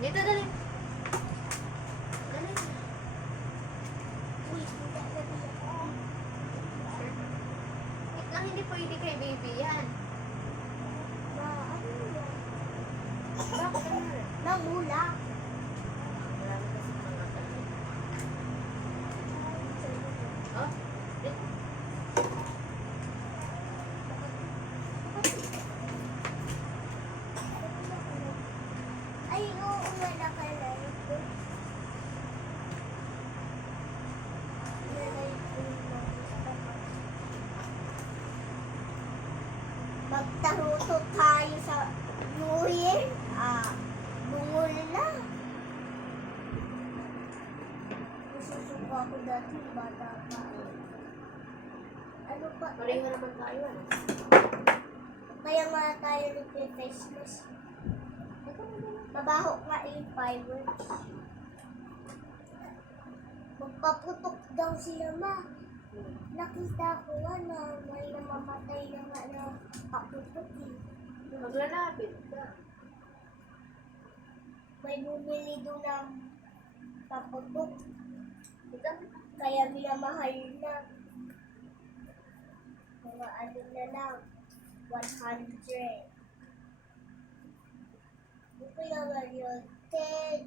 Dito, dali. Dali. Uy, hindi ako. Wait lang, hindi pwede kay baby yan. Ano yan? Bakit ano? Namula. Marami kasi mga tanong. Oh, dito. Ay, oo, wala ka na ito. Magtaruto tayo sa New Year. Bungol na. Nasusuka ako dati, bata pa. Ano pa? Pareho naman tayo, ano? Kaya nga tayo nagpe-face mask. Mabaho nga yung fireworks. Magpaputok daw sila, ma. Nakita ko nga na may namamatay na nga na paputok eh. Maglalapit ka. May bumili doon ng paputok. Dito. Kaya minamahal na. Mga ano na lang, 100. Ito naman yun, 10.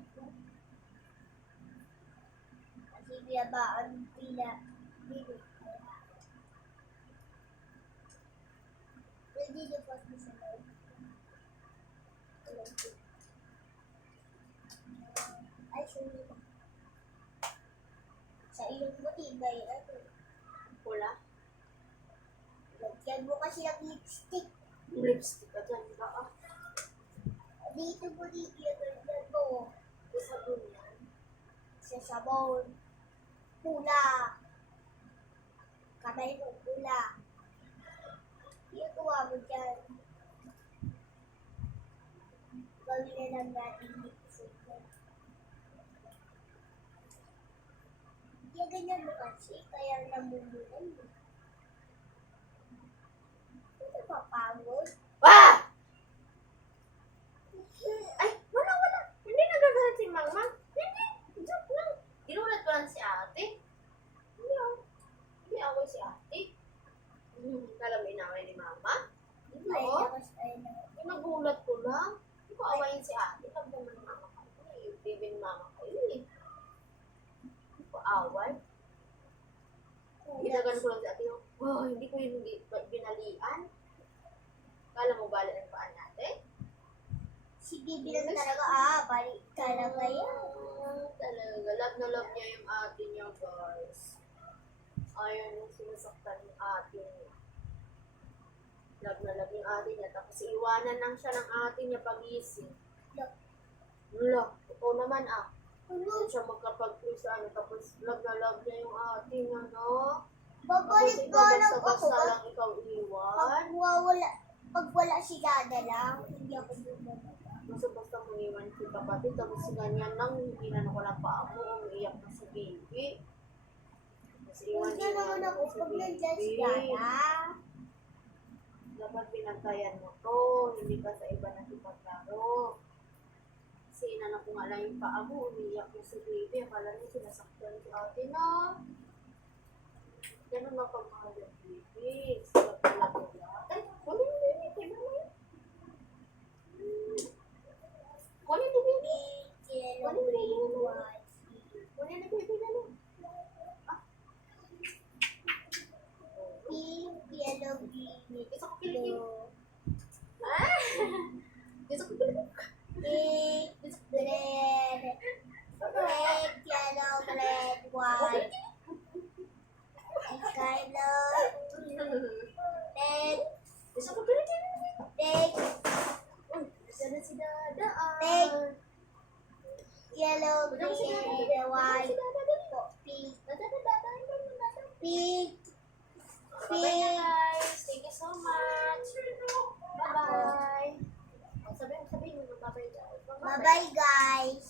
Kasi binabaan pila. Dito. Pwede nyo pa sa loob. Ay, sorry. Sa ilong mo, tibay. Ano? Pula. Lagyan mo kasi ng lipstick. Lipstick ka dyan, di ba? Ah, Dito mo lagyan mo. isa doon yan. Sa sabon. Pula. Kamay mo, pula. Iyagawa mo dyan. Gawin na lang natin lipstick. Kaya ganyan mo kasi, kaya namumulan mo. Hindi pa pagod. Ah! Ay, wala. Hindi nagagalit si Mama. Hindi. Joke lang. Ginulat ko lang si ate. Hindi ako. Hindi ako si ate. Kala mo inaway ni Mama? Hindi Ay, ako. lakas tayo na. Nagulat ko lang. Hindi ko awayin si ate. Love naman ni Mama kayo. Yung baby ni Mama kayo eh. Hindi ko away. Ilagan ko lang si ate. Wow, hindi ko yun binalian. Kala mo bala ng paan natin? Si Bibi lang talaga, balik talaga yan. Talaga. Love na love niya yung ate niya, guys. Ayaw yung sinasaktan yung ate niya. Love na love yung ate niya. Tapos iwanan lang siya ng ate niya pagising. Wala. Ito naman Hindi siya magkapag-play sa ano. Tapos love na love niya yung ate niya, no? Babalik ka lang ako. Basta lang ikaw iwan. Pag wala si Dada lang, hindi ako bumabalik. Basta mo iwan si kapatid. Tapos ganyan lang, hinano ko lang pa ako. Umiiyak na si baby. Tapos Hindi naman ako si pag nandiyan si baby. Dada. Dapat pinantayan mo to. Hindi ka sa iba na sipaglaro. Kasi inano ko nga lang yung paa mo. Umiiyak na si baby. Akala niya sinasaktan si ate na. Ganun na pagmahal yung baby. Sila pala pala. Ay, kunin mo baby. Kaya mo yun. Kunin mo baby. Yellow, green, white. Kunin mo baby. Ganun. Pink, yellow, green, Gusto ko kiligin. blue. Gusto ko kiligin. Pink, red, pink, yellow, red, white. Skylar, red, Gusto ko kiligin. pink, Uy, gusto na si Dada. Pink. yellow, green, white, pink, pink, Bye na guys. Thank you so much. Bye-bye. Sabihin mo bye-bye guys. Bye-bye, guys.